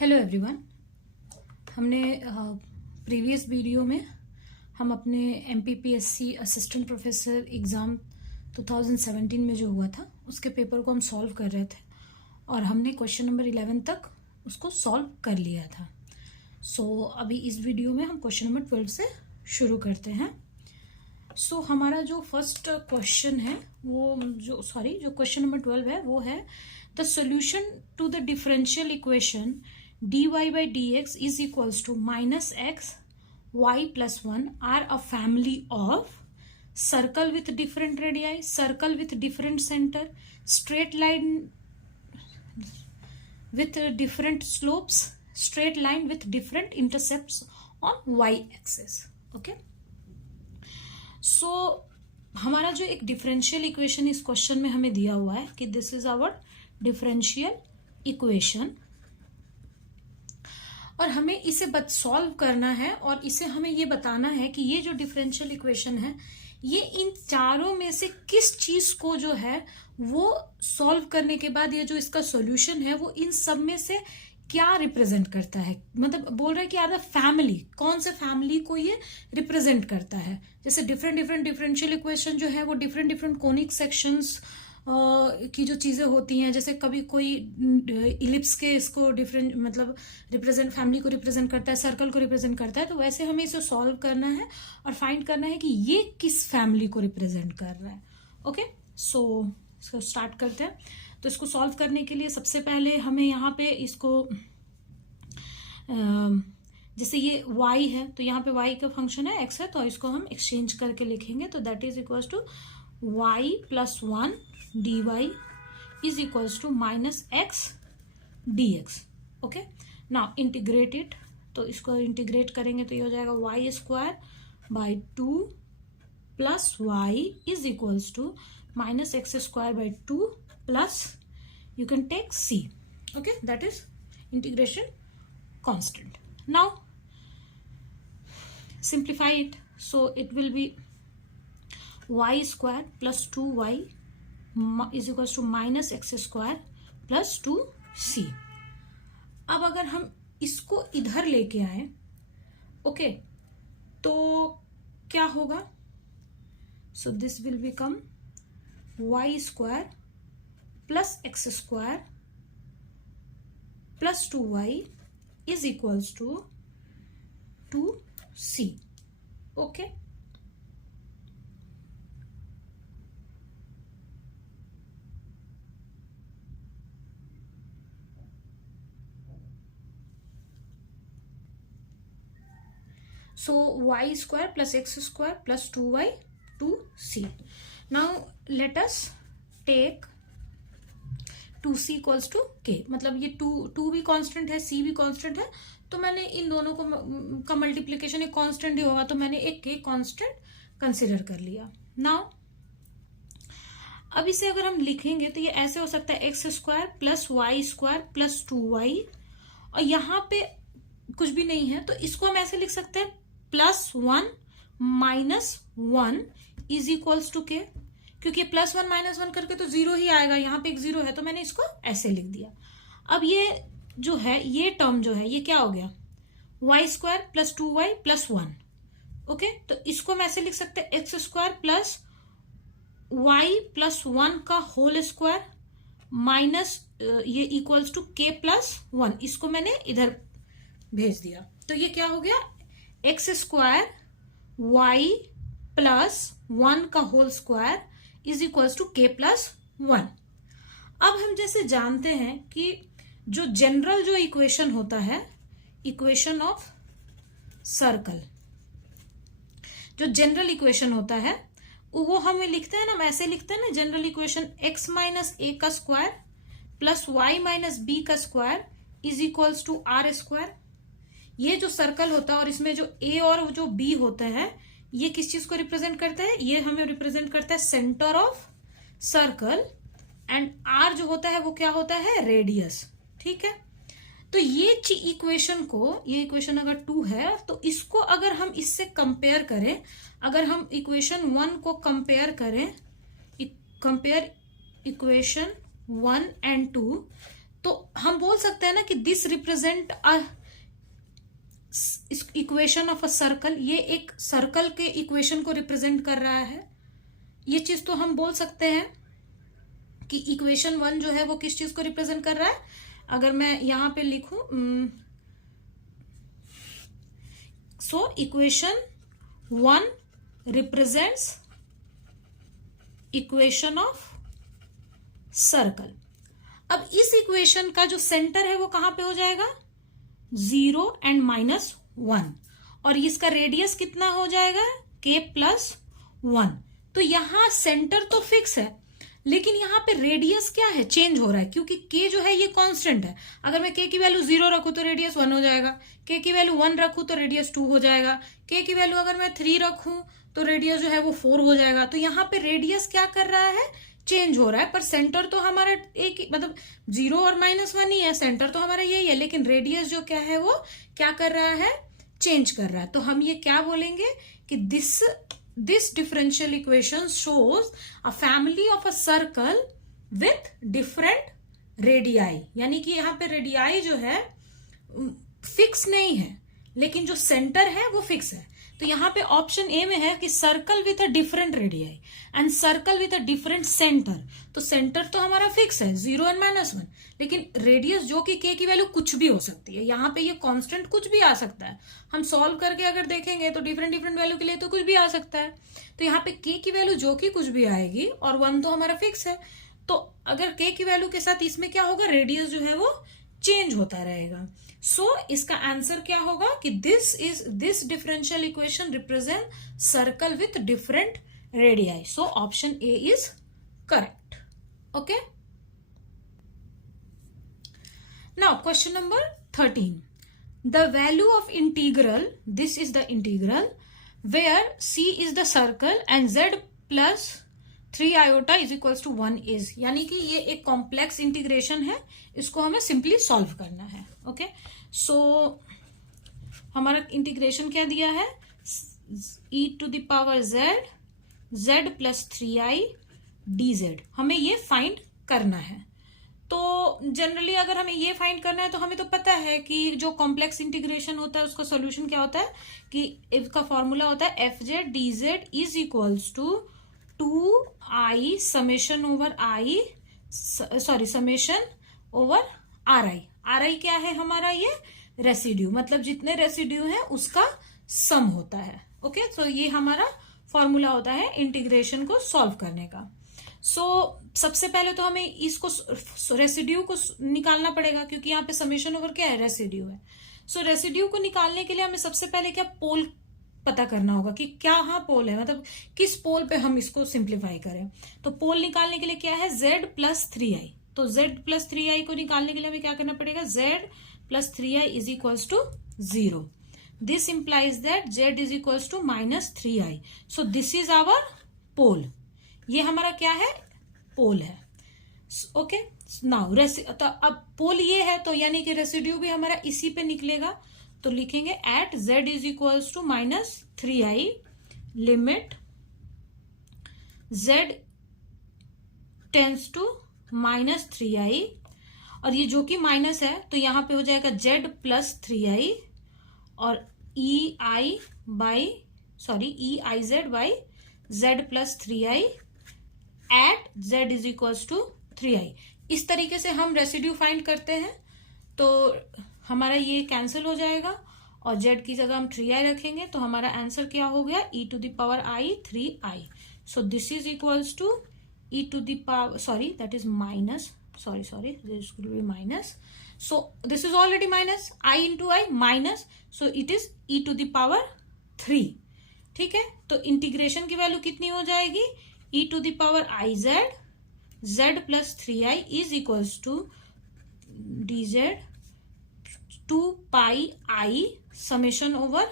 Hello everyone. हमने previous video में हम अपने MPPSC असिस्टेंट प्रोफेसर एग्ज़ाम 2017 में जो हुआ था उसके पेपर को हम सॉल्व कर रहे थे और हमने क्वेश्चन नंबर 11 तक उसको सॉल्व कर लिया था। अभी इस वीडियो में हम क्वेश्चन नंबर 12 से शुरू करते हैं। हमारा जो फर्स्ट क्वेश्चन है जो क्वेश्चन नंबर 12 है वो है the solution to the differential equation dy by dx is equals to minus x y plus 1 are a family of circle with different radii, circle with different center, straight line with different slopes, straight line with different intercepts on y axis. Okay, हमारा जो एक differential equation इस question में हमें दिया हुआ है कि this is our differential equation और हमें इसे सॉल्व करना है और इसे हमें ये बताना है कि ये जो डिफरेंशियल इक्वेशन है ये इन चारों में से किस चीज को जो है वो सॉल्व करने के बाद ये जो इसका सॉल्यूशन है वो इन सब में से क्या रिप्रेजेंट करता है। मतलब बोल रहा है कि यार द फैमिली, कौन से फैमिली को ये रिप्रेजेंट करता है। जैसे डिफरेंट डिफरेंशियल इक्वेशन जो है वो डिफरेंट कोनिक सेक्शंस की जो चीजें होती हैं, जैसे कभी कोई इलिप्स के इसको डिफरेंट मतलब रिप्रेजेंट फैमिली को रिप्रेजेंट करता है, सर्कल को रिप्रेजेंट करता है, तो वैसे हमें इसे सॉल्व करना है और फाइंड करना है कि ये किस फैमिली को रिप्रेजेंट कर रहा है। ओके, इसको स्टार्ट करते हैं। तो इसको सॉल्व करने के लिए सबसे पहले हमें यहाँ पे इसको जैसे ये y है तो यहाँ पे y का फंक्शन है x है, तो इसको हम एक्सचेंज करके लिखेंगे। तो that is equal to y plus 1 dy is equals to minus x dx. Okay, now integrate it. तो इसको इंटीग्रेट करेंगे तो ये हो जाएगा y square by 2 plus y is equals to minus X square by 2 plus you can take c. Okay, that is integration constant. Now simplify it, so it will be y square plus 2y is equals to minus x square plus 2c. अब अगर हम इसको इधर लेके आए okay तो क्या होगा। So this will become y स्क्वायर plus X square plus 2y is equals to 2c. Okay, so y square plus x square plus 2y 2c. now let us take 2c equals to k, मतलब ये 2 भी constant है, c भी constant है, तो मैंने इन दोनों को का मल्टीप्लीकेशन एक कांस्टेंट ही होगा, तो मैंने एक k कांस्टेंट कंसिडर कर लिया। नाउ अब इसे अगर हम लिखेंगे तो ये ऐसे हो सकता है X square plus Y square plus 2y और यहाँ पे कुछ भी नहीं है तो इसको हम ऐसे लिख सकते हैं plus 1 minus 1 is equals to K, क्योंकि प्लस 1 माइनस 1 करके तो 0 ही आएगा, यहाँ पे एक 0 है तो मैंने इसको ऐसे लिख दिया। अब ये जो है ये टर्म जो है ये क्या हो गया y स्क्वायर प्लस 2y प्लस 1। ओके, तो इसको हम ऐसे लिख सकते हैं x square plus y plus 1 का होल स्क्वायर माइनस ये इक्वल्स टू k प्लस 1। इसको मैंने इधर भेज दिया तो ये क्या हो गया एक्स स्क्वायर y प्लस 1 का whole square is equals to k plus 1। अब हम जैसे जानते हैं कि जो जनरल जो इक्वेशन होता है इक्वेशन ऑफ सर्कल, जो जनरल इक्वेशन होता है वो हमें लिखते हैं ना, हम ऐसे लिखते हैं ना general equation x minus a का square plus y minus b का square is equals to r square. ये जो सर्कल होता है और इसमें जो a और जो b होता है ये किस चीज को रिप्रेजेंट करता है, ये हमें रिप्रेजेंट करता है centre of circle and r जो होता है वो क्या होता है रेडियस। ठीक है, तो ये इक्वेशन को, ये इक्वेशन अगर 2 है तो इसको अगर हम इससे कंपेयर करें, अगर हम इक्वेशन 1 को कंपेयर करें, कंपेयर इक्वेशन 1 एंड 2, तो हम बोल बोल सकते हैं ना कि this represent a equation of a circle, ये एक सर्कल के इक्वेशन को रिप्रेजेंट कर रहा है। ये चीज तो हम बोल सकते हैं कि इक्वेशन 1 जो है वो किस चीज को रिप्रेजेंट कर रहा है। अगर मैं यहां पे लिखूं, सो equation 1 represents equation of circle. अब इस इक्वेशन का जो सेंटर है वो कहां पे हो जाएगा, 0 एंड -1, और इसका रेडियस कितना हो जाएगा, k+1। तो यहां सेंटर तो फिक्स है, लेकिन यहां पे रेडियस क्या है, चेंज हो रहा है, क्योंकि k जो है ये कांस्टेंट है। अगर मैं k की वैल्यू 0 रखूं तो रेडियस 1 हो जाएगा, k की वैल्यू 1 रखूं तो रेडियस 2 हो जाएगा, k की वैल्यू अगर मैं 3 रखूं तो रेडियस जो है वो 4 हो जाएगा। तो यहाँ पे रेडियस क्या कर रहा है, चेंज हो रहा है, पर सेंटर तो हमारा एक ही, मतलब 0 और -1 ही है, सेंटर तो हमारा यही है, लेकिन रेडियस जो क्या है वो क्या कर रहा है, चेंज कर रहा है। तो हम ये क्या बोलेंगे कि this differential equation shows a family of a circle with different radii, यानी कि यहाँ पे रेडियाई जो है फिक्स नहीं है, लेकिन जो सेंटर है वो फिक्स है। तो यहाँ पे ऑप्शन ए में है कि circle with a different radii and circle with a different centre. तो सेंटर तो हमारा फिक्स है 0 एंड -1, लेकिन रेडियस जो कि k की वैल्यू कुछ भी हो सकती है, यहाँ पे ये कांस्टेंट कुछ भी आ सकता है। हम सॉल्व करके अगर देखेंगे तो डिफरेंट वैल्यू के लिए तो कुछ भी आ सकता है। तो यहाँ पे k की वैल्यू जो कि कुछ भी आएगी, और 1 तो हमारा फिक्स है। तो अगर k की वैल्यू के साथ इसमें क्या होगा, रेडियस जो है वो चेंज होता रहेगा। सो इसका आंसर क्या होगा कि this differential equation represent circle with different radii. So option A is correct. Okay, now question number 13, the value of integral, this is the integral where c is the circle and z plus 3 iota is equals to 1 is, यानी कि ये एक complex integration है, इसको हमें simply solve करना है। Okay, सो हमारा इंटीग्रेशन क्या दिया है, e⁻z z plus 3i dz, हमें ये फाइंड करना है। तो जनरली अगर हमें ये फाइंड करना है तो हमें तो पता है कि जो कॉम्प्लेक्स इंटीग्रेशन होता है उसका सॉल्यूशन क्या होता है, कि इसका फॉर्मूला होता है fz dz is equals to 2i summation over ri। ri क्या है हमारा, ये रेसिड्यू, मतलब जितने रेसिड्यू हैं उसका सम होता है। ओके, तो ये हमारा फॉर्मूला होता है इंटीग्रेशन को सॉल्व करने का। सबसे पहले तो हमें इसको रेसिड्यू को निकालना पड़ेगा, क्योंकि यहाँ पे समेशन ओवर क्या है, रेसिड्यू है। रेसिड्यू को निकालने के लिए हमें सबसे पहले क्या, पोल पता करना होगा कि क्या हाँ पोल है, मतलब किस पोल पे हम इसको सिंप्लीफाई करें। तो पोल निकालने के लिए क्या है, z प्लस 3i। तो z प्लस 3i को निकालने के लिए हमें क्या करना पड़ेगा, z plus 3i is equals to 0। This implies that z is equals to -3i। So this is our pole, ये हमारा क्या है, पोल है। ओके, नाउ तो अब पोल ये है, तो यानी कि रेसिड्यू भी हमारा इसी पे निकलेगा। तो लिखेंगे at z is equals to -3i limit z tends to -3i, और ये जो कि माइनस है तो यहां पे हो जाएगा z प्लस 3i और ei z by z plus 3i at z is equals to 3i। इस तरीके से हम रेसिड्यू फाइंड करते हैं। तो हमारा ये कैंसिल हो जाएगा और z की जगह हम 3i रखेंगे, तो हमारा आंसर क्या हो गया, e⁻i 3i। So this is equals to that is minus, sorry this could be minus, so this is already minus, I into I minus, so it is e⁻3। ठीक है, तो इंटीग्रेशन की वैल्यू कितनी हो जाएगी, e⁻iz z plus 3i is equals to dz 2πi summation over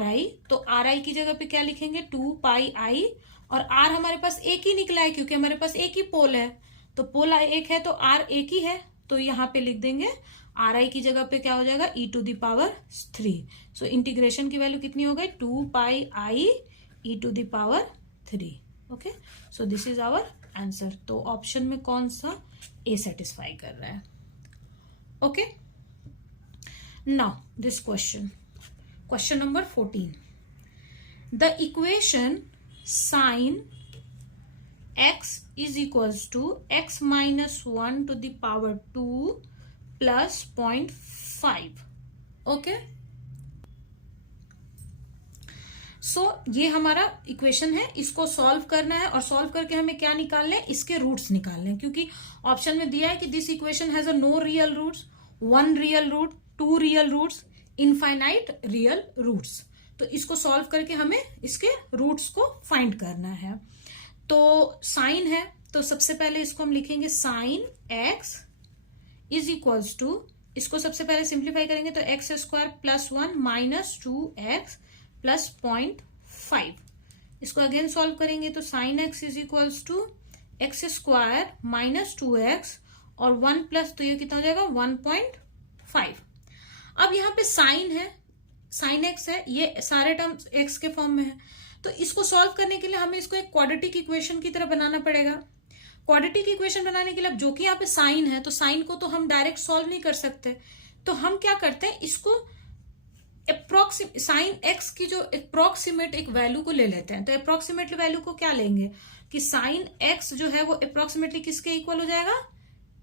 ri। तो ri की जगह पे क्या लिखेंगे, 2πi, और r हमारे पास एक ही निकला है क्योंकि हमारे पास एक ही पोल है, तो पोल एक है तो r एक ही है, तो यहाँ पे लिख देंगे ri की जगह पे क्या हो जाएगा, e⁻3। सो इंटीग्रेशन की वैल्यू कितनी हो गई, 2πi e⁻3। Okay, so this is our answer. तो ऑप्शन में कौन सा ए सेटिस्फाई कर रहा है। Okay, now this question number 14. The equation sin x is equals to x minus 1 to the power 2 plus 0.5. Okay, so ये हमारा इक्वेशन है, इसको सॉल्व करना है और सॉल्व करके हमें क्या निकालने हैं, इसके रूट्स निकालने हैं, क्योंकि ऑप्शन में दिया है कि this equation has a no real roots, one real root, two real roots, infinite real roots. तो इसको सॉल्व करके हमें इसके रूट्स को फाइंड करना है। तो साइन है, तो सबसे पहले इसको हम लिखेंगे sine X is equals to, इसको सबसे पहले सिंप्लीफाई करेंगे तो X square plus 1 minus 2x plus 0.5। इसको अगेन सॉल्व करेंगे तो sine X is equals to X square minus 2x और 1 प्लस, तो ये कितना हो जाएगा 1.5। अब यहाँ पे साइन है, साइन एक्स है, ये सारे टर्म्स एक्स के फॉर्म में है, तो इसको सॉल्व करने के लिए हमें इसको एक क्वाड्रेटिक इक्वेशन की तरह बनाना पड़ेगा। क्वाड्रेटिक इक्वेशन बनाने के लिए अब जो कि यहाँ पे साइन है, तो साइन को तो हम डायरेक्ट सॉल्व नहीं कर सकते, तो हम क्या करते हैं, इसको साइन एक्स की जो अप्रोक्सीमेट एक वैल्यू को ले लेते हैं। तो अप्रोक्सीमेट वैल्यू को क्या लेंगे कि साइन एक्स जो है वो अप्रोक्सीमेटली किसके इक्वल हो जाएगा,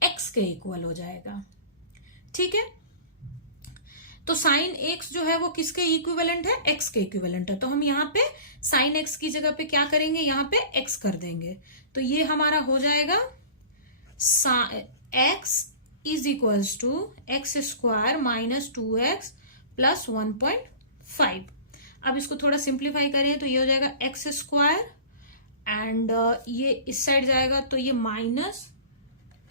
एक्स के इक्वल हो जाएगा। ठीक है, तो साइन एक्स जो है वो किसके इक्विवेलेंट है, एक्स के इक्विवेलेंट है। तो हम यहाँ पे साइन एक्स की जगह पे क्या करेंगे, यहाँ पे एक्स कर देंगे, तो ये हमारा हो जाएगा X is equals to X square minus 2x plus 1.5। अब इसको थोड़ा सिंप्लीफाई करें तो ये हो जाएगा एक्स स्क्वायर एंड ये इस साइड जाएगा तो ये minus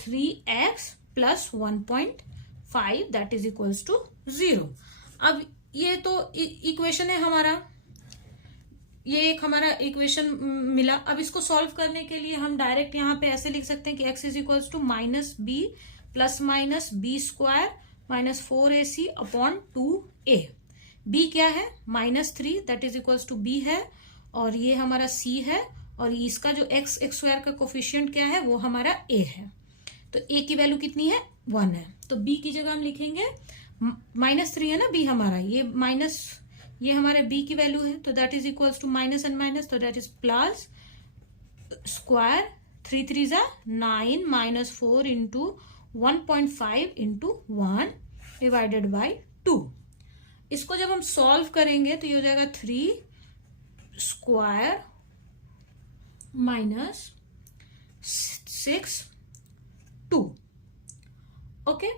3x plus 1.5 that is equals to 0। अब ये तो इक्वेशन है हमारा, ये एक हमारा इक्वेशन मिला। अब इसको सॉल्व करने के लिए हम डायरेक्ट यहाँ पे ऐसे लिख सकते हैं कि x is equals to minus B plus minus B square minus 4ac upon 2a। b क्या है, -3 that is equals to b है, और ये हमारा c है, और इसका जो x स्क्वायर का कोफिशिएंट क्या है वो हमारा a है। तो a की वैल्यू कितनी है, 1 है, तो b की जगह हम लिखेंगे -3 है ना b हमारा, ये माइनस, ये हमारे b की वैल्यू है, तो that is equals to minus and minus, तो दैट इज प्लस स्क्वायर 3 3 जा 9 minus 4 into 1.5 into 1 divided by 2। इसको जब हम सॉल्व करेंगे तो ये हो जाएगा 3 स्क्वायर माइनस 6 2। ओके,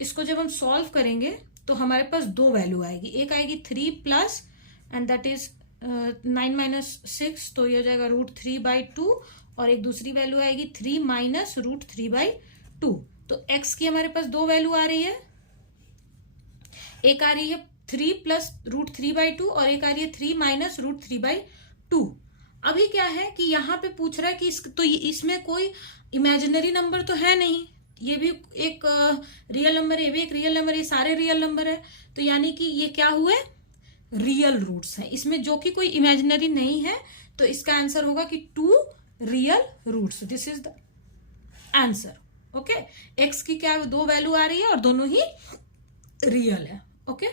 इसको जब हम सॉल्व करेंगे तो हमारे पास दो वैल्यू आएगी, एक आएगी 3 plus and that is 9 minus 6, तो ये हो जाएगा √3/2, और एक दूसरी वैल्यू आएगी 3 माइनस √3/2। तो x की हमारे पास दो वैल्यू आ रही है, एक आ रही है 3 प्लस √3/2 और एक आ रही है 3 माइनस √3/2। अभी क्या है कि यहाँ पे पूछ रहा है कि तो इसमें कोई इमेजिनरी नंबर तो है नहीं, ये भी एक रियल नंबर है, ये भी एक रियल नंबर है, ये सारे रियल नंबर है, तो यानी कि ये क्या हुए, रियल रूट्स हैं, इसमें जो कि कोई इमेजिनरी नहीं है, तो इसका आंसर होगा कि 2 real roots, this is the answer. Okay, X की क्या दो वैल्यू आ रही है और दोनों ही रियल है। ओके,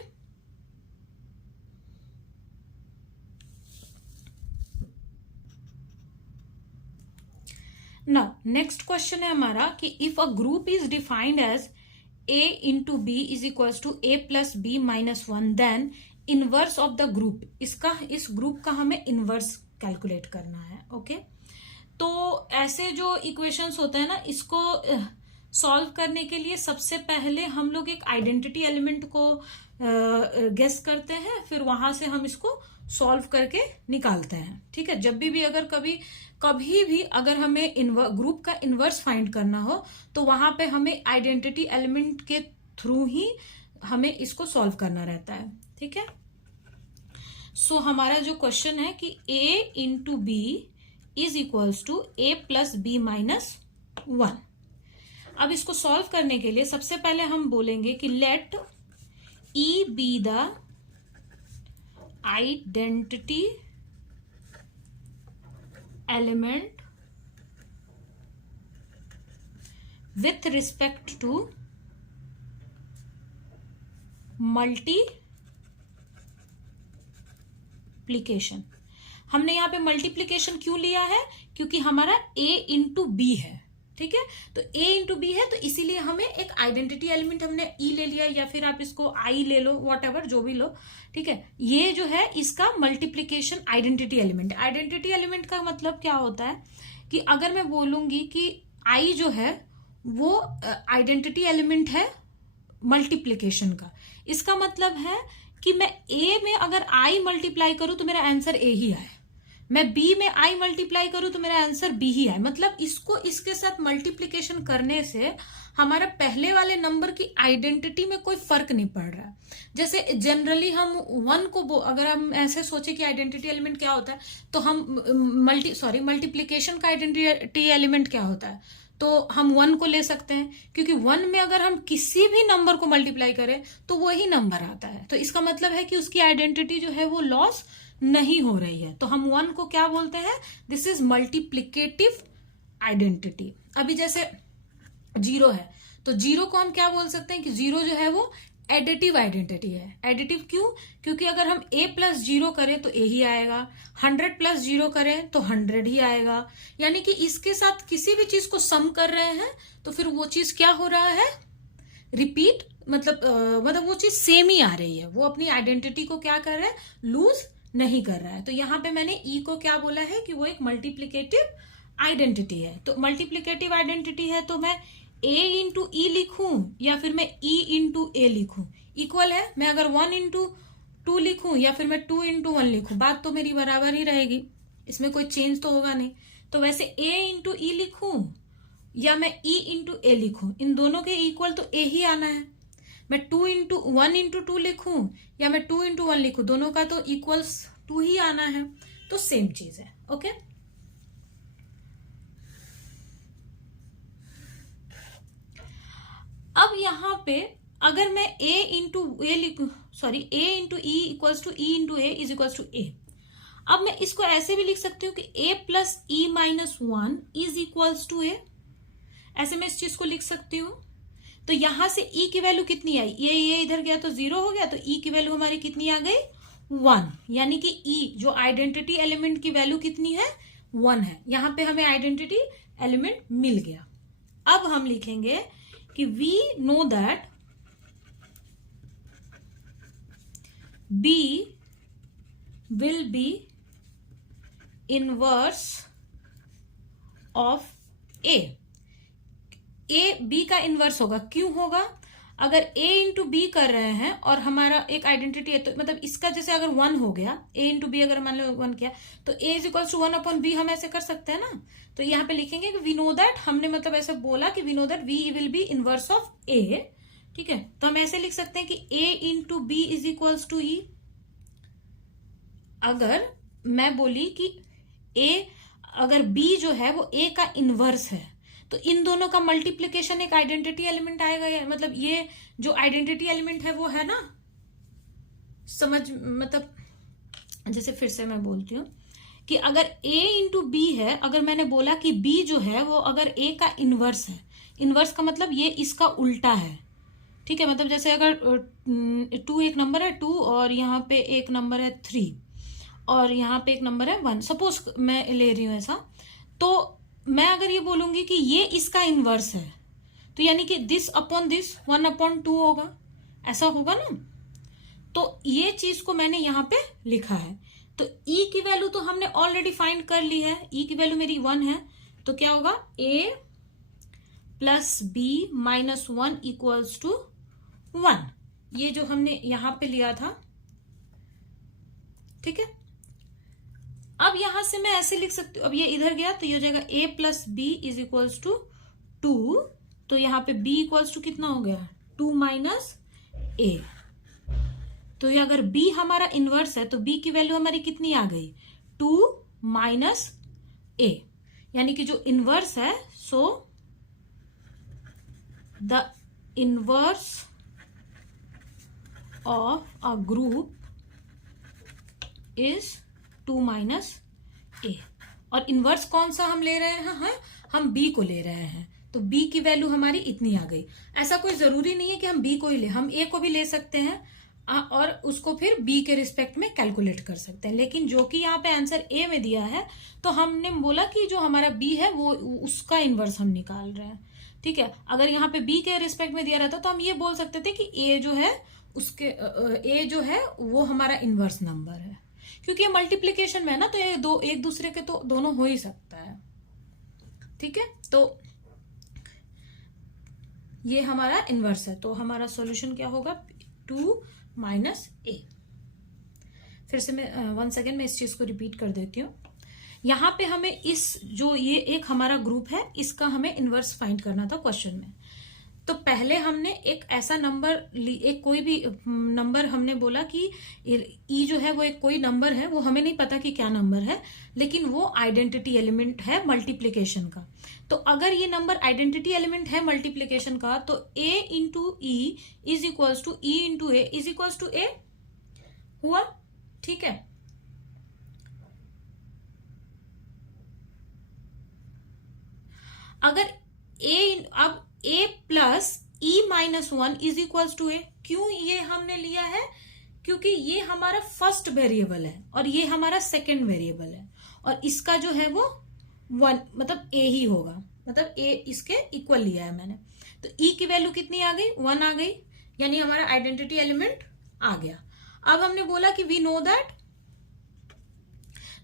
नाउ नेक्स्ट क्वेश्चन है हमारा कि if a group is defined as a into B is equals to a plus B minus 1 then inverse of the group, इस ग्रुप का हमें इनवर्स कैलकुलेट करना है। ओके, तो ऐसे जो इक्वेशंस होते हैं ना, इसको सॉल्व करने के लिए सबसे पहले हम लोग एक आइडेंटिटी एलिमेंट को गेस करते हैं, फिर वहां से हम इसको सॉल्व करके निकालते हैं। ठीक है, जब भी अगर कभी भी अगर हमें ग्रुप का इनवर्स फाइंड करना हो तो वहां पे हमें आइडेंटिटी एलिमेंट के थ्रू ही हमें इसको सॉल्व करना रहता है। ठीक है, सो हमारा जो क्वेश्चन है कि a into B is equals to a plus B minus 1। अब इसको सॉल्व करने के लिए सबसे पहले हम बोलेंगे कि let e be the identity element with respect to multiplication. हमने यहाँ पे मल्टीप्लीकेशन क्यों लिया है? क्योंकि हमारा a इंटू बी है, ठीक है। तो a इंटू बी है, तो इसीलिए हमें एक आइडेंटिटी एलिमेंट हमने e ले लिया, या फिर आप इसको i ले लो, वॉट जो भी लो, ठीक है। ये जो है इसका multiplication identity element. Identity element का मतलब क्या होता है कि अगर मैं बोलूंगी कि i जो है वो आइडेंटिटी एलिमेंट है मल्टीप्लीकेशन का, इसका मतलब है कि मैं a में अगर i मल्टीप्लाई करूं तो मेरा आंसर a ही आए, मैं b में i मल्टीप्लाई करूं तो मेरा आंसर b ही आए। मतलब इसको इसके साथ मल्टीप्लीकेशन करने से हमारा पहले वाले नंबर की आइडेंटिटी में कोई फर्क नहीं पड़ रहा है। जैसे जनरली हम 1 को अगर हम ऐसे सोचे कि आइडेंटिटी एलिमेंट क्या होता है, तो हम मल्टीप्लीकेशन का आइडेंटिटी एलिमेंट क्या होता है, तो हम 1 को ले सकते हैं, क्योंकि 1 में अगर हम किसी भी नंबर को मल्टीप्लाई करें तो वही नंबर आता है। तो इसका मतलब है कि उसकी आइडेंटिटी जो है वो लॉस नहीं हो रही है। तो हम 1 को क्या बोलते हैं? This is multiplicative identity. अभी जैसे 0 है, तो 0 को हम क्या बोल सकते हैं कि 0 जो है वो एडिटिव आइडेंटिटी है। एडिटिव क्यों? क्योंकि अगर हम a प्लस 0 करें तो a ही आएगा, 100 प्लस 0 करें तो 100 ही आएगा। यानी कि इसके साथ किसी भी चीज को सम कर रहे हैं तो फिर वो चीज क्या हो रहा है? रिपीट, मतलब वो चीज सेम ही आ रही है, वो अपनी आइडेंटिटी को क्या कर रहा है? लूज नहीं कर रहा है। तो यहाँ पे मैंने ई को क्या बोला है कि वो एक मल्टीप्लिकेटिव आइडेंटिटी है। तो मल्टीप्लिकेटिव आइडेंटिटी है तो मैं a इंटू ई लिखूं या फिर मैं e इंटू ए लिखूं, इक्वल है। मैं अगर 1 इंटू 2 लिखूं या फिर मैं 2 इंटू 1 लिखूं, बात तो मेरी बराबर ही रहेगी, इसमें कोई चेंज तो होगा नहीं। तो वैसे a इंटू ई लिखूं या मैं e इंटू ए लिखूं, इन दोनों के इक्वल तो a ही आना है। मैं 1 इंटू 2 लिखूं या मैं 2 इंटू 1 लिखूं, दोनों का तो इक्वल्स 2 ही आना है। तो सेम चीज है, ओके। अब यहां पे अगर मैं a इंटू ए लिखूं, a into E equals to E into A is equals to A. अब मैं इसको ऐसे भी लिख सकती हूँ कि a plus E minus 1 is equals to A, ऐसे मैं इस चीज को लिख सकती हूँ। तो यहां से e की वैल्यू कितनी आई? ये इधर गया तो 0 हो गया, तो e की वैल्यू हमारी कितनी आ गई? 1। यानी कि e जो आइडेंटिटी एलिमेंट की वैल्यू कितनी है? 1 है। यहां पे हमें आइडेंटिटी एलिमेंट मिल गया। अब हम लिखेंगे कि we know that b will be inverse of a। b का इनवर्स होगा। क्यों होगा? अगर a इंटू बी कर रहे हैं और हमारा एक आइडेंटिटी है, तो मतलब इसका जैसे अगर 1 हो गया, a इंटू बी अगर मान लो 1 किया, तो a is equal to 1 upon B हम ऐसे कर सकते हैं ना। तो यहाँ पे लिखेंगे कि वी नो दैट, हमने मतलब ऐसे बोला कि we know that v will be inverse of a, ठीक है। तो हम ऐसे लिख सकते हैं कि a into B is equals to e। अगर मैं बोली कि अगर b जो है वो a का इनवर्स है, तो इन दोनों का मल्टीप्लिकेशन एक आइडेंटिटी एलिमेंट आएगा। मतलब ये जो आइडेंटिटी एलिमेंट है वो है ना, मतलब जैसे फिर से मैं बोलती हूँ कि अगर a इंटू बी है, अगर मैंने बोला कि b जो है वो अगर a का इनवर्स है, इनवर्स का मतलब ये इसका उल्टा है, ठीक है। मतलब जैसे अगर 2 एक नंबर है 2 और यहाँ पे एक नंबर है 3 और यहाँ पे एक नंबर है 1, सपोज मैं ले रही हूँ ऐसा, तो मैं अगर ये बोलूंगी कि ये इसका इनवर्स है, तो यानी कि दिस अपॉन दिस 1 अपॉन 2 होगा, ऐसा होगा ना। तो ये चीज को मैंने यहाँ पे लिखा है। तो e की वैल्यू तो हमने ऑलरेडी फाइंड कर ली है, e की वैल्यू मेरी 1 है, तो क्या होगा? a plus B minus 1 equals to 1, ये जो हमने यहां पे लिया था, ठीक है। अब यहां से मैं ऐसे लिख सकती हूँ, अब ये इधर गया तो ये हो जाएगा a plus B is equals to 2, तो यहाँ पे b इक्वल्स टू कितना हो गया? 2 माइनस a। तो ये अगर b हमारा इनवर्स है तो b की वैल्यू हमारी कितनी आ गई? 2 माइनस a, यानी कि जो इनवर्स है, so the inverse of a group is 2 minus A. और इनवर्स कौन सा हम ले रहे हैं? हम b को ले रहे हैं, तो b की वैल्यू हमारी इतनी आ गई। ऐसा कोई जरूरी नहीं है कि हम b को ही ले, हम a को भी ले सकते हैं और उसको फिर b के रिस्पेक्ट में कैलकुलेट कर सकते हैं। लेकिन जो कि यहाँ पे आंसर a में दिया है तो हमने बोला कि जो हमारा b है वो उसका इनवर्स हम निकाल रहे हैं। ठीक है, अगर यहाँ पे b के रिस्पेक्ट में दिया रहता तो हम ये बोल सकते थे कि a जो है उसके a जो है वो हमारा इनवर्स नंबर है, क्योंकि ये मल्टीप्लीकेशन में है ना, तो ये दो एक दूसरे के तो दोनों हो ही सकता है। ठीक है, तो ये हमारा इनवर्स है, तो हमारा सॉल्यूशन क्या होगा 2 माइनस ए। फिर से मैं 1 सेकेंड में इस चीज को रिपीट कर देती हूँ। यहाँ पे हमें इस जो ये एक हमारा ग्रुप है इसका हमें इनवर्स फाइंड करना था क्वेश्चन में। तो पहले हमने एक ऐसा नंबर एक कोई भी नंबर हमने बोला कि ई जो है वो एक कोई नंबर है, वो हमें नहीं पता कि क्या नंबर है, लेकिन वो आइडेंटिटी एलिमेंट है मल्टीप्लीकेशन का। तो अगर ये नंबर आइडेंटिटी एलिमेंट है मल्टीप्लीकेशन का तो a into E is equals to E into A is equals to A हुआ। ठीक है, अगर अब a plus E minus 1 is equals to A, क्यों ये हमने लिया है, क्योंकि ये हमारा फर्स्ट वेरिएबल है और ये हमारा सेकंड वेरिएबल है और इसका जो है वो 1 मतलब a ही होगा, मतलब a इसके इक्वल लिया है मैंने। तो e की वैल्यू कितनी आ गई 1 आ गई, यानी हमारा आइडेंटिटी एलिमेंट आ गया। अब हमने बोला कि we know that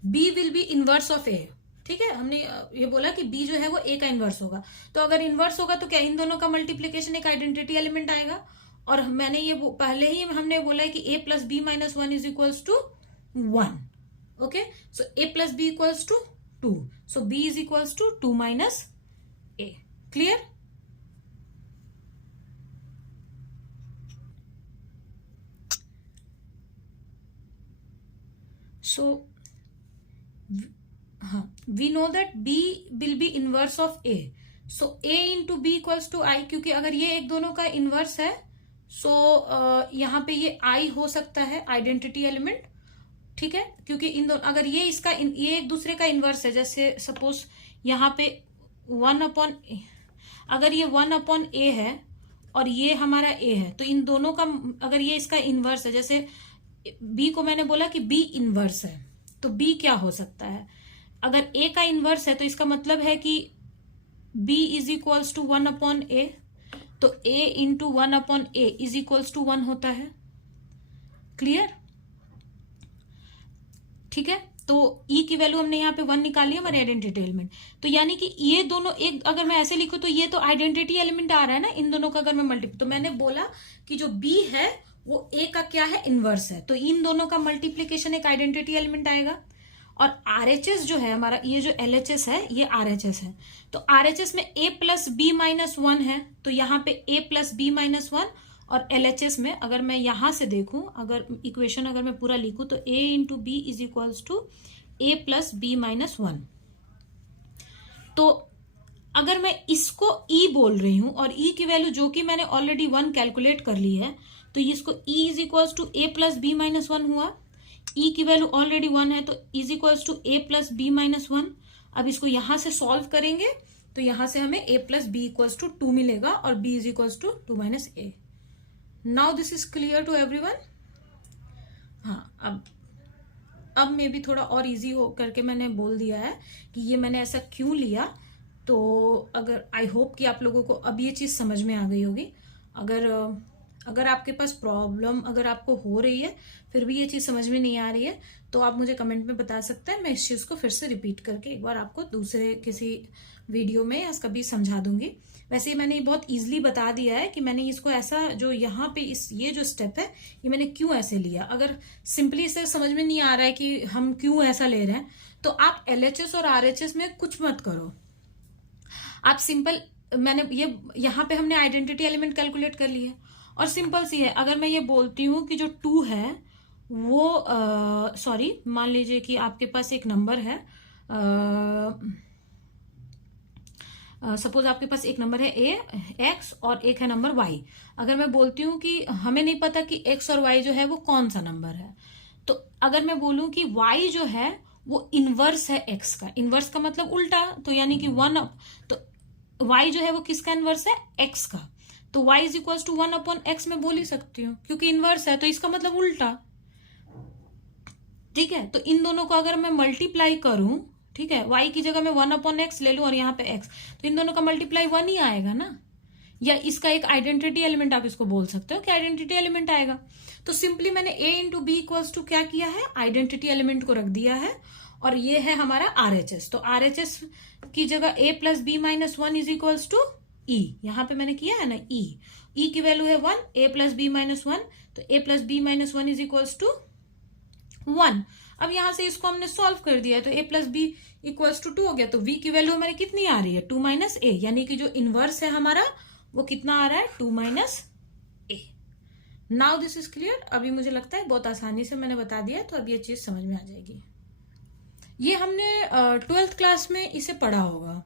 b will be inverse of a। ठीक है, हमने ये बोला कि b जो है वो a का इनवर्स होगा, तो अगर इनवर्स होगा तो क्या इन दोनों का मल्टीप्लीकेशन एक आइडेंटिटी एलिमेंट आएगा। और मैंने ये पहले ही हमने बोला है कि a plus B minus 1 is equals to 1। Okay, so a plus B equals to 2, so b is equals to 2 minus a। Clear? So हाँ, we know that b will be inverse of a, so a into B equals to I, क्योंकि अगर ये एक दोनों का inverse है सो यहाँ पे ये i हो सकता है आइडेंटिटी एलिमेंट। ठीक है, क्योंकि इन दोनों अगर ये इसका ये एक दूसरे का इनवर्स है, जैसे सपोज यहाँ पे 1 अपॉन ए, अगर ये 1 अपॉन ए है और ये हमारा a है, तो इन दोनों का अगर ये इसका इनवर्स है, जैसे b को मैंने बोला कि b इनवर्स है, तो b क्या हो सकता है, अगर a का इनवर्स है तो इसका मतलब है कि b is equals to 1 upon A, तो a into 1 upon A is equals to 1 होता है। क्लियर? ठीक है, तो e की वैल्यू हमने यहाँ पे 1 निकाली है हमारे आइडेंटिटी एलिमेंट, तो यानी कि ये दोनों एक, अगर मैं ऐसे लिखूं तो ये तो आइडेंटिटी एलिमेंट आ रहा है ना इन दोनों का, अगर मैं मल्टीप्लाई, तो मैंने बोला कि जो b है वो a का क्या है इनवर्स है, तो इन दोनों का मल्टीप्लीकेशन एक आइडेंटिटी एलिमेंट आएगा। और RHS जो है हमारा, ये जो LHS है ये RHS है, तो RHS में a प्लस बी माइनस 1 है, तो यहाँ पे a प्लस बी माइनस 1, और LHS में अगर मैं यहां से देखूं, अगर इक्वेशन अगर मैं पूरा लिखूं तो a into B is equals to a plus B minus 1। तो अगर मैं इसको e बोल रही हूं और e की वैल्यू जो कि मैंने ऑलरेडी 1 कैलकुलेट कर ली है, तो इसको e is equals to a plus B minus 1 हुआ। e की वैल्यू ऑलरेडी 1 है तो is equals to a plus B minus 1। अब इसको यहां से सॉल्व करेंगे तो यहां से हमें a plus B equals to 2 मिलेगा और b is equals to 2 minus a। Now this is clear to everyone? हाँ, अब मे भी थोड़ा और इजी हो करके मैंने बोल दिया है कि ये मैंने ऐसा क्यों लिया। तो अगर आई होप कि आप लोगों को अब ये चीज समझ में आ गई होगी। अगर आपके पास प्रॉब्लम अगर आपको हो रही है फिर भी ये चीज समझ में नहीं आ रही है तो आप मुझे कमेंट में बता सकते हैं, मैं इस चीज को फिर से रिपीट करके एक बार आपको दूसरे किसी वीडियो में या कभी समझा दूंगी। वैसे मैंने ये बहुत इजीली बता दिया है कि मैंने इसको ऐसा जो यहाँ पे ये जो स्टेप है ये मैंने क्यों ऐसे लिया। अगर सिंपली इसे समझ में नहीं आ रहा है कि हम क्यों ऐसा ले रहे हैं तो आप LHS और RHS में कुछ मत करो, आप सिंपल, मैंने ये यहाँ पे हमने आइडेंटिटी एलिमेंट कैलकुलेट कर लिया और सिंपल सी है। अगर मैं ये बोलती हूँ कि जो 2 है वो सॉरी मान लीजिए कि आपके पास एक नंबर है, सपोज आपके पास एक नंबर है x और एक है नंबर y। अगर मैं बोलती हूँ कि हमें नहीं पता कि x और y जो है वो कौन सा नंबर है, तो अगर मैं बोलूं कि y जो है वो इनवर्स है x का, इनवर्स का मतलब उल्टा, तो यानी कि 1 तो y जो है वो किसका इनवर्स है, x का, तो y is equal to 1/x में बोल ही सकती हूँ, क्योंकि इनवर्स है तो इसका मतलब उल्टा। ठीक है, तो इन दोनों को अगर मैं मल्टीप्लाई करूं, ठीक है, y की जगह मैं 1/x ले लूं और यहाँ पे x, तो इन दोनों का मल्टीप्लाई 1 ही आएगा ना, या इसका एक आइडेंटिटी एलिमेंट आप इसको बोल सकते हो कि आइडेंटिटी एलिमेंट आएगा। तो सिंपली मैंने a into B equals to क्या किया है, आइडेंटिटी एलिमेंट को रख दिया है, और ये है हमारा RHS। तो RHS की जगह a plus B minus 1 is equals to E, यहां पे मैंने किया है ना ई की वैल्यू है 1, a प्लस बी माइनस 1, तो a plus B minus 1 is equals to 1। अब यहां से इसको हमने सॉल्व कर दिया है, तो a plus B equals to 2 हो गया, तो v की वैल्यू हमारी कितनी आ रही है, 2 माइनस a, यानी कि जो इनवर्स है हमारा वो कितना आ रहा है, 2 minus a। Now this is clear. अभी मुझे लगता है बहुत आसानी से मैंने बता दिया, तो अब ये चीज समझ में आ जाएगी। ये हमने 12th क्लास में इसे पढ़ा होगा,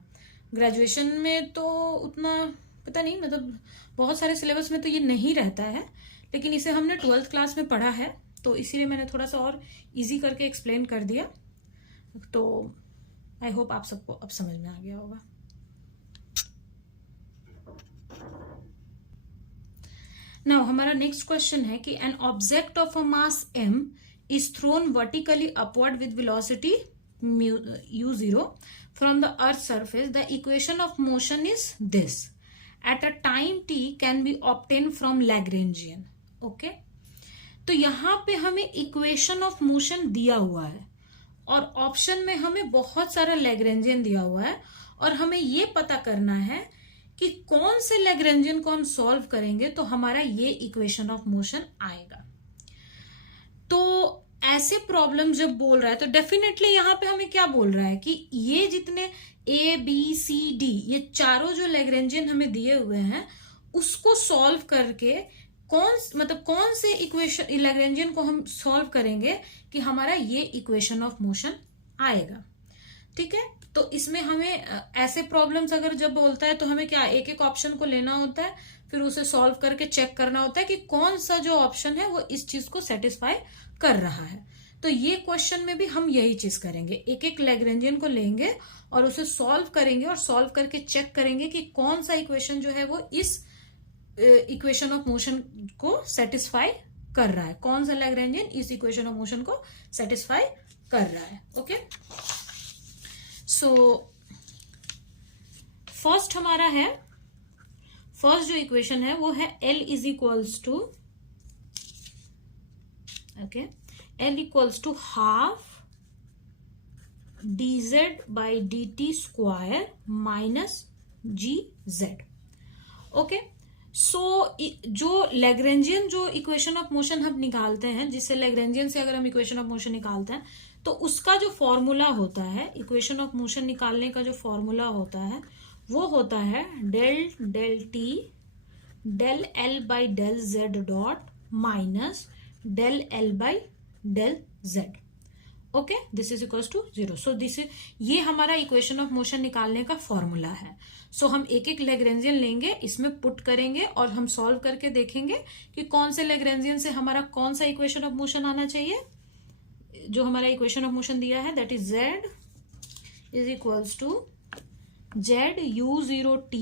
ग्रेजुएशन में तो उतना पता नहीं, मतलब बहुत सारे सिलेबस में तो ये नहीं रहता है, लेकिन इसे हमने 12th क्लास में पढ़ा है, तो इसीलिए मैंने थोड़ा सा और इजी करके एक्सप्लेन कर दिया। तो आई होप आप सबको अब समझ में आ गया होगा। नाउ हमारा नेक्स्ट क्वेश्चन है कि an object of a mass m is thrown vertically upward with velocity u0 from the earth's surface. The equation of motion is this. At a time t can be obtained from Lagrangian. Okay? तो यहां पे हमें equation of motion दिया हुआ है और option में हमें बहुत सारा लैग्रेंजियन दिया हुआ है, और हमें ये पता करना है कि कौन से लैग्रेंजियन को हम सॉल्व करेंगे तो हमारा ये इक्वेशन ऑफ मोशन आएगा। तो ऐसे प्रॉब्लम जब बोल रहा है तो डेफिनेटली यहां पे हमें क्या बोल रहा है कि ये जितने A B C D ये चारों जो लैग्रेंजियन हमें दिए हुए हैं उसको सॉल्व करके कौन से इक्वेशन लैग्रेंजियन को हम सॉल्व करेंगे कि हमारा ये इक्वेशन ऑफ मोशन आएगा। ठीक है, तो इसमें हमें ऐसे प्रॉब्लम्स अगर जब बोलता है तो हमें क्या एक एक ऑप्शन को लेना होता है, फिर उसे सॉल्व करके चेक करना होता है कि कौन सा जो ऑप्शन है वो इस चीज को सेटिस्फाई कर रहा है। तो ये क्वेश्चन में भी हम यही चीज करेंगे, एक एक लैग्रेंजियन को लेंगे और उसे सॉल्व करेंगे और सॉल्व करके चेक करेंगे कि कौन सा इक्वेशन जो है वो इस इक्वेशन ऑफ मोशन को सेटिस्फाई कर रहा है, कौन सा लैग्रेंजियन इस इक्वेशन ऑफ मोशन को सेटिस्फाई कर रहा है। ओके, सो फर्स्ट हमारा है, फर्स्ट जो इक्वेशन है वो है L is equals to, okay, L equals to half dz by dt square minus gz। Okay, so जो लैग्रेंजियन जो इक्वेशन ऑफ मोशन हम निकालते हैं, जिससे लैग्रेंजियन से अगर हम इक्वेशन ऑफ मोशन निकालते हैं तो उसका जो फॉर्मूला होता है, इक्वेशन ऑफ मोशन निकालने का जो फॉर्मूला होता है वो होता है del T del L by del Z dot minus del L by del Z. Okay, this is equals to 0। So this ये हमारा इक्वेशन ऑफ मोशन निकालने का फॉर्मूला है। सो हम एक एक लैग्रेंजियन लेंगे, इसमें पुट करेंगे और हम सॉल्व करके देखेंगे कि कौन से लैग्रेंजियन से हमारा कौन सा इक्वेशन ऑफ मोशन आना चाहिए। जो हमारा इक्वेशन ऑफ मोशन दिया है that is z is equals to z u0 t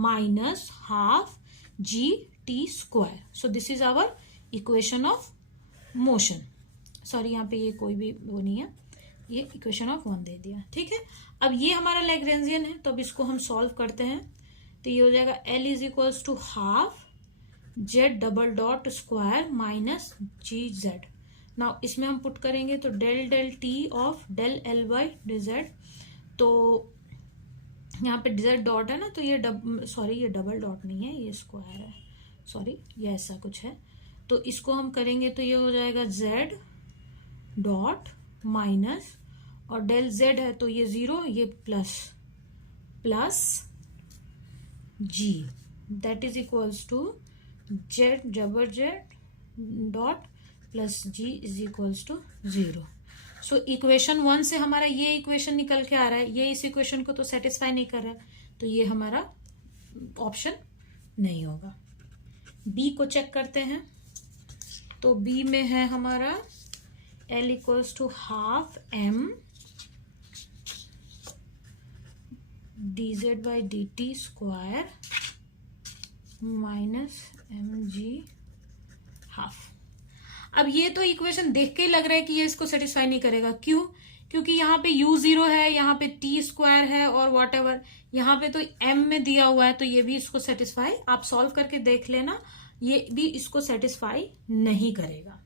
minus half g t स्क्वायर। So this is our equation of motion. Sorry, यहाँ पे ये कोई भी वो नहीं है, ये इक्वेशन ऑफ 1 दे दिया। ठीक है, अब ये हमारा लैग्रेंजियन है तो अब इसको हम सॉल्व करते हैं, तो ये हो जाएगा L is equals to half Z double dot square minus G Z. Now इसमें हम पुट करेंगे तो del del T of del L by D Z, तो यहाँ पे जेड डॉट है ना, तो ये ये डबल डॉट नहीं है, ये स्क्वायर है, सॉरी ये ऐसा कुछ है। तो इसको हम करेंगे तो ये हो जाएगा जेड डॉट माइनस, और डेल जेड है तो ये 0, ये plus G, that is equals to Z double Z dot plus G is equals to 0। So equation 1 से हमारा ये इक्वेशन निकल के आ रहा है, ये इस इक्वेशन को तो सेटिस्फाई नहीं कर रहा है, तो ये हमारा ऑप्शन नहीं होगा। बी को चेक करते हैं, तो बी में है हमारा L equals to half m dz by dt square minus mg half. अब ये तो इक्वेशन देख के ही लग रहा है कि ये इसको सेटिस्फाई नहीं करेगा। क्यों? क्योंकि यहाँ पे u0 है, यहाँ पे t स्क्वायर है और वॉट एवर, यहाँ पे तो m में दिया हुआ है, तो ये भी इसको सेटिस्फाई, आप सॉल्व करके देख लेना, ये भी इसको सेटिस्फाई नहीं करेगा।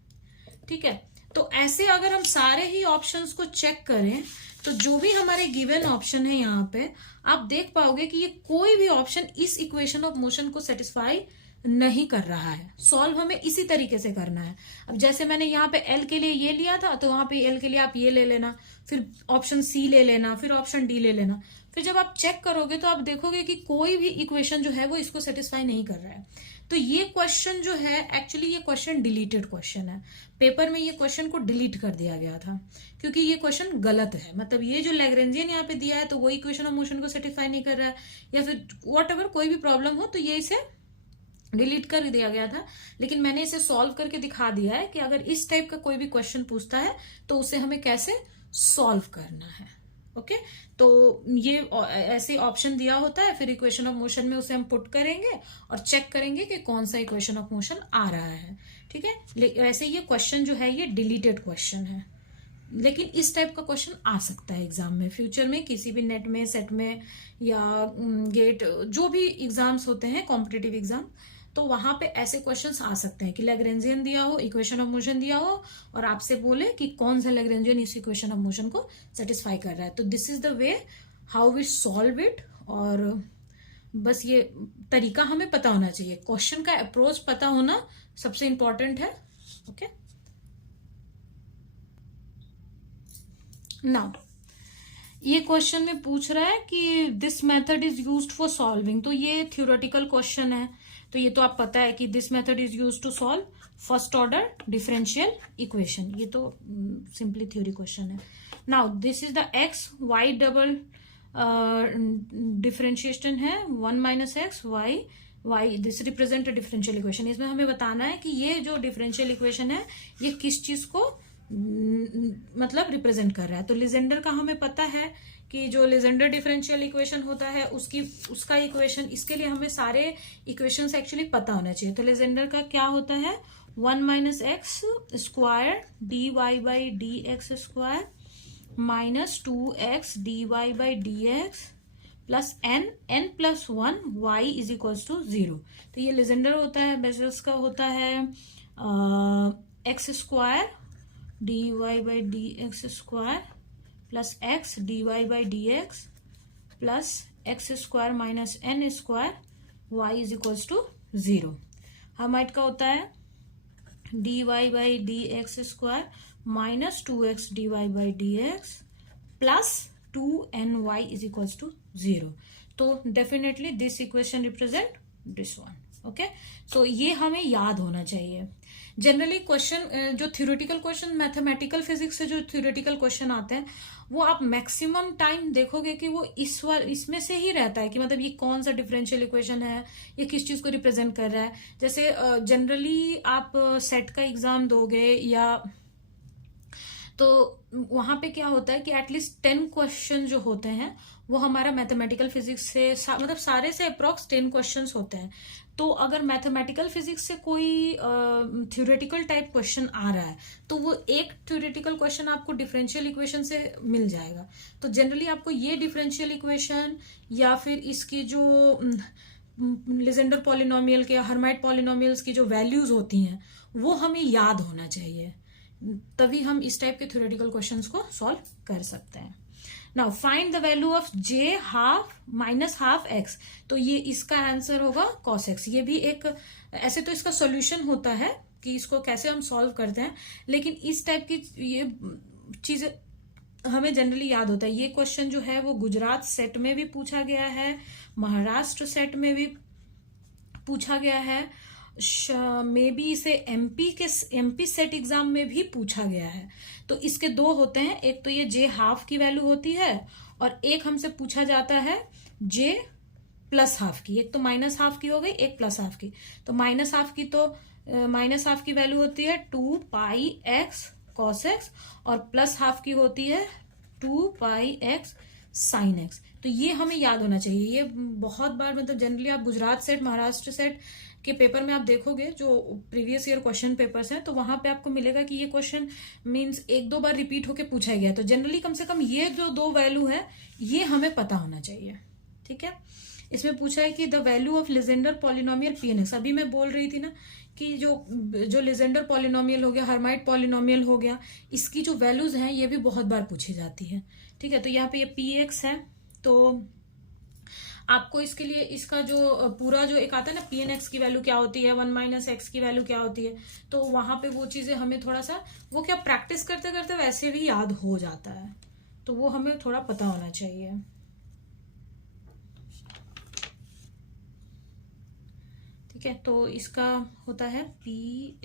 ठीक है, तो ऐसे अगर हम सारे ही ऑप्शंस को चेक करें तो जो भी हमारे गिवन ऑप्शन है यहाँ पे आप देख पाओगे कि ये कोई भी ऑप्शन इस इक्वेशन ऑफ मोशन को सेटिस्फाई नहीं कर रहा है। सॉल्व हमें इसी तरीके से करना है। अब जैसे मैंने यहाँ पे एल के लिए ये लिया था, तो वहां पे एल के लिए आप ये ले लेना, फिर ऑप्शन सी ले लेना, फिर ऑप्शन डी ले लेना। फिर जब आप चेक करोगे तो आप देखोगे कि कोई भी इक्वेशन जो है वो इसको सेटिस्फाई नहीं कर रहा है। तो ये क्वेश्चन जो है, एक्चुअली ये क्वेश्चन डिलीटेड क्वेश्चन है। पेपर में ये क्वेश्चन को डिलीट कर दिया गया था क्योंकि ये क्वेश्चन गलत है। मतलब ये जो लैग्रेंजियन यहाँ पे दिया है तो वो इक्वेशन ऑफ मोशन को सेटिस्फाई नहीं कर रहा है, या फिर व्हाटएवर कोई भी प्रॉब्लम हो तो ये इसे डिलीट कर दिया गया था। लेकिन मैंने इसे सॉल्व करके दिखा दिया है कि अगर इस टाइप का कोई भी क्वेश्चन पूछता है तो उसे हमें कैसे सॉल्व करना है। ओके, तो ये ऐसे ऑप्शन दिया होता है, फिर इक्वेशन ऑफ मोशन में उसे हम पुट करेंगे और चेक करेंगे कि कौन सा इक्वेशन ऑफ मोशन आ रहा है। ठीक है, वैसे ये क्वेश्चन जो है ये डिलीटेड क्वेश्चन है, लेकिन इस टाइप का क्वेश्चन आ सकता है एग्जाम में, फ्यूचर में किसी भी नेट में, सेट में या गेट, जो भी एग्जाम्स होते हैं कॉम्पिटिटिव एग्जाम, तो वहां पे ऐसे क्वेश्चंस आ सकते हैं कि लैग्रेंजियन दिया हो, इक्वेशन ऑफ मोशन दिया हो और आपसे बोले कि कौन सा लैग्रेंजियन इस इक्वेशन ऑफ मोशन को सेटिस्फाई कर रहा है। तो this is the way how we solve it. और बस ये तरीका हमें पता होना चाहिए, क्वेश्चन का अप्रोच पता होना सबसे इंपॉर्टेंट है। ओके, नाउ ये क्वेश्चन में पूछ रहा है कि this method is used for solving. तो ये थ्योरेटिकल क्वेश्चन है, तो ये तो आप पता है कि this method is used to solve first order differential equation. ये तो सिंपली थ्योरी क्वेश्चन है। Now this is the X Y double differentiation है, 1 minus X Y Y, this represent a differential equation. इसमें हमें बताना है कि ये जो डिफरेंशियल इक्वेशन है ये किस चीज को मतलब रिप्रेजेंट कर रहा है। तो लीजेंडर का हमें पता है कि जो लीजेंडर डिफरेंशियल इक्वेशन होता है उसका इक्वेशन, इसके लिए हमें सारे इक्वेशंस एक्चुअली पता होना चाहिए। तो लीजेंडर का क्या होता है, 1 minus X square D Y by D X square minus 2x D Y by D X plus n plus 1 y is equals to 0। तो ये लीजेंडर होता है। बेसल्स का होता है X square D Y by D X square plus X D Y by D X plus X square minus N square Y is equals to 0। Hermite का होता है D Y by D X square minus 2x D Y by D X plus 2ny is equals to 0। तो definitely this equation represent this one. Okay, so ये हमें याद होना चाहिए। Generally question जो थ्योरेटिकल क्वेश्चन, मैथमेटिकल फिजिक्स से जो theoretical question आते हैं वो आप मैक्सिमम टाइम देखोगे कि वो इसमें से ही रहता है कि मतलब ये कौन सा डिफरेंशियल इक्वेशन है, ये किस चीज को रिप्रेजेंट कर रहा है। जैसे जनरली आप सेट का एग्जाम दोगे या तो वहां पे क्या होता है कि एटलीस्ट 10 क्वेश्चन जो होते हैं वो हमारा मैथमेटिकल फिजिक्स से मतलब सारे से अप्रोक्स 10 क्वेश्चंस होते हैं। तो अगर मैथमेटिकल फिजिक्स से कोई थ्योरेटिकल टाइप क्वेश्चन आ रहा है तो वो एक थ्योरेटिकल क्वेश्चन आपको डिफरेंशियल इक्वेशन से मिल जाएगा। तो जनरली आपको ये डिफरेंशियल इक्वेशन या फिर इसकी जो लीजेंडर पॉलिनोमियल के, हर्माइट पॉलिनोमियल्स की जो वैल्यूज होती हैं वो हमें याद होना चाहिए, तभी हम इस टाइप के थ्योरेटिकल क्वेश्चंस को सॉल्व कर सकते हैं। Now find the value of J half minus half x. तो ये इसका आंसर होगा कॉस एक्स। ये भी एक ऐसे तो इसका सॉल्यूशन होता है कि इसको कैसे हम सॉल्व करते हैं, लेकिन इस टाइप की ये चीज हमें जनरली याद होता है। ये क्वेश्चन जो है वो गुजरात सेट में भी पूछा गया है, महाराष्ट्र सेट में भी पूछा गया है, मे बी इसे एमपी सेट एग्जाम में भी पूछा गया है। तो इसके दो होते हैं, एक तो ये जे हाफ की वैल्यू होती है और एक हमसे पूछा जाता है जे प्लस हाफ की। एक तो माइनस हाफ की हो गई, एक प्लस हाफ की। तो माइनस हाफ की वैल्यू होती है 2 पाई एक्स कॉस एक्स और प्लस हाफ की होती है 2 पाई एक्स साइन एक्स। तो ये हमें याद होना चाहिए। ये बहुत बार मतलब जनरली आप गुजरात सेट, महाराष्ट्र सेट के पेपर में आप देखोगे जो प्रीवियस ईयर क्वेश्चन पेपर्स हैं, तो वहां पे आपको मिलेगा कि ये क्वेश्चन मींस एक दो बार रिपीट होके पूछा गया है। तो जनरली कम से कम ये जो दो वैल्यू है ये हमें पता होना चाहिए। ठीक है, इसमें पूछा है कि the value of Legendre polynomial P N X. अभी मैं बोल रही थी ना कि जो लेजेंडर पॉलिनोमियल हो गया, हर्माइट पॉलिनोमियल हो गया, इसकी जो वैल्यूज हैं ये भी बहुत बार पूछी जाती है। ठीक है, तो यहाँ पे ये पी एक्स है, तो आपको इसके लिए इसका जो पूरा जो एक आता है ना पी एन एक्स की वैल्यू क्या होती है, 1 माइनस एक्स की वैल्यू क्या होती है, तो वहां पे वो चीजें हमें थोड़ा सा वो क्या प्रैक्टिस करते करते वैसे भी याद हो जाता है, तो वो हमें थोड़ा पता होना चाहिए। ठीक है, तो इसका होता है P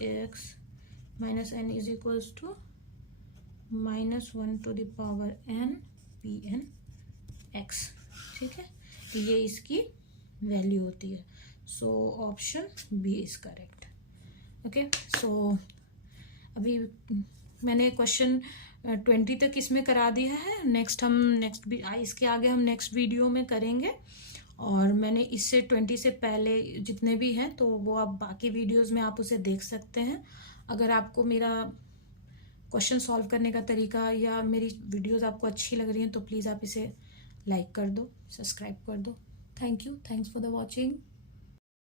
X minus N is equals to -1 to the power N P N X. ठीक है, तो ये इसकी वैल्यू होती है। So option B is correct. Okay, so अभी मैंने क्वेश्चन 20 तक इसमें करा दिया है। इसके आगे हम नेक्स्ट वीडियो में करेंगे, और मैंने इससे 20 से पहले जितने भी हैं तो वो आप बाकी वीडियोस में आप उसे देख सकते हैं। अगर आपको मेरा क्वेश्चन सॉल्व करने का तरीका या मेरी वीडियोस आपको अच्छी लग रही हैं तो प्लीज़ आप इसे लाइक कर दो, सब्सक्राइब कर दो। Thank you, thanks for the watching.